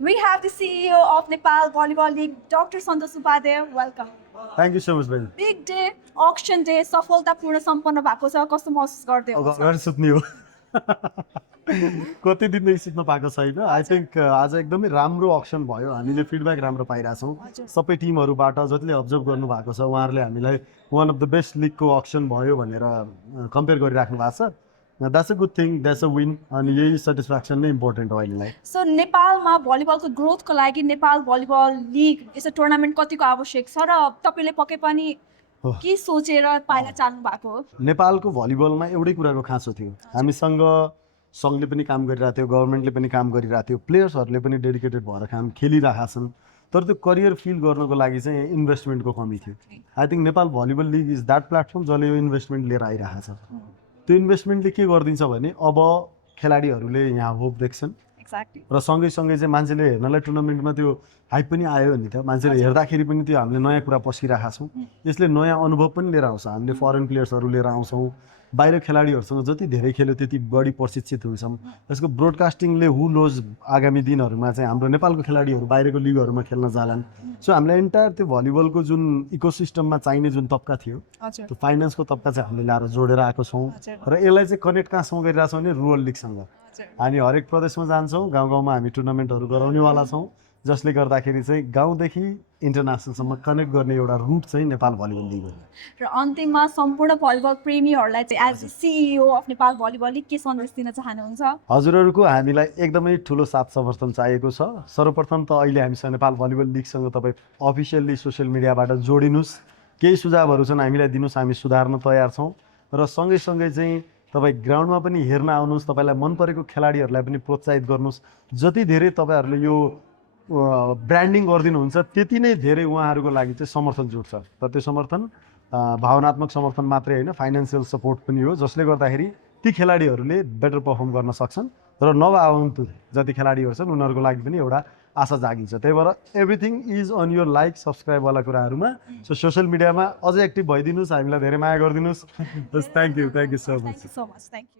We have the CEO of Nepal Volleyball League, Dr. Santosh Upadhyay. Welcome. Thank you so much बहिनी Big day, auction day, सफलतापूर्ण सम्पन्न भएको छ कस्तो महसुस गर्दै अब हुनुहुन्छ? घर सुत्ने हो कति दिनदेखि सुत्न पाएको छैन आई थिङ्क आज एकदमै राम्रो अक्सन भयो हामीले फिडब्याक राम्रो पाइरहेछौँ हजुर। सबै टिमहरूबाट जतिले अब्जर्भ गर्नु भएको छ उहाँहरूले हामीलाई वान अफ द बेस्ट लिगको अक्सन भयो भनेर कम्पेयर गरिराख्नु भएको छ that's a good thing that's a win अनि यही सेटिस्फ्याक्सन नै इम्पोर्टेन्ट हो अहिलेलाई सो नेपालमा भलिबलको ग्रोथको लागि नेपाल भलिबल लिग यस्तो टुर्नामेन्ट कतिको आवश्यक छ र तपाईँले पक्कै पनि हो। के सोचेर पाइला चाल्नु भएको हो? नेपालको भलिबलमा एउटै कुराको खाँचो थियो हामीसँग सङ्घले पनि काम गरिरहेको थियो गभर्मेन्टले पनि काम गरिरहेको थियो प्लेयर्सहरूले पनि डेडिकेटेड भएर काम खेलिरहेका छन् तर त्यो करियर फिल गर्नको लागि चाहिँ इन्भेस्टमेन्टको कमी थियो I think Nepal volleyball league is that platform जसले यो इन्भेस्टमेन्ट लिएर आइरहेको छ त्यो इन्भेस्टमेन्टले के गरिदिन्छ भने अब खेलाडीहरूले यहाँ होप देख्छन् एक्ज्याक्टली र सँगै चाहिँ मान्छेले हेर्नलाई टुर्नामेन्टमा त्यो हाइप पनि आयो नि त मान्छेले हेर्दाखेरि पनि त्यो हामीले नयाँ कुरा पसिरहेका छौँ यसले नयाँ अनुभव पनि लिएर आउँछ हामीले फरेन प्लेयर्सहरू लिएर आउँछौँ बाहिर खेलाडीहरूसँग जति धेरै खेल्यो त्यति बढी प्रशिक्षित हुन्छौँ यसको ब्रोडकास्टिङले हु नोज आगामी दिनहरूमा चाहिँ हाम्रो नेपालको खेलाडीहरू बाहिरको लिगहरूमा खेल्न जालान् सो हामीलाई एन्टायर त्यो भलिबलको जुन इकोसिस्टममा चाहिने जुन तबका थियो हजुर त्यो फाइनेन्सको तबका चाहिँ हामीले ल्याएर जोडेर आएको छौँ हजुर र यसलाई चाहिँ कनेक्ट कहाँसँग गरिरहेको छौँ भने रुरल लिगसँग हजुर हामी हरेक प्रदेशमा जान्छौँ गाउँ गाउँमा हामी टुर्नामेन्टहरू गराउनेवाला छौँ जसले गर्दाखेरि चाहिँ गाउँदेखि इन्टरनेसनलसम्म कनेक्ट गर्ने एउटा रुट चाहिँ नेपाल भलिबल लिग हो र अन्तिममा सम्पूर्ण भलिबल प्रेमीहरूलाई चाहिँ as CEO of Nepal volleyball league के सन्देश दिन चाहनुहुन्छ? हजुरहरूको हामीलाई एकदमै ठुलो साथ समर्थन चाहिएको छ सर्वप्रथम त अहिले हामीसँग नेपाल भलिबल लिगसँग तपाईँ अफिसियल्ली सोसियल मिडियाबाट जोडिनुहोस् केही सुझावहरू छन् हामीलाई दिनुहोस् हामी सुधार्न तयार छौँ र सँगै चाहिँ तपाईँ ग्राउन्डमा पनि हेर्न आउनुहोस् तपाईँलाई मन परेको खेलाडीहरूलाई पनि प्रोत्साहित गर्नुहोस् जति धेरै तपाईँहरूले यो ब्रान्डिङ गरिदिनुहुन्छ त्यति नै धेरै उहाँहरूको लागि चाहिँ समर्थन जुट्छ र त्यो समर्थन भावनात्मक समर्थन मात्रै होइन फाइनेन्सियल सपोर्ट पनि हो जसले गर्दाखेरि ती खेलाडीहरूले बेटर पर्फर्म गर्न सक्छन् र नवआगन्तुक जति खेलाडीहरू छन् उनीहरूको लागि पनि एउटा आशा जागिन्छ त्यही भएर everything is on your like सब्सक्राइबवाला कुराहरूमा सो सोसियल मिडियामा अझै एक्टिभ भइदिनुहोस् हामीलाई धेरै माया गरिदिनुहोस् thank you so much Thank you so much. Thank you.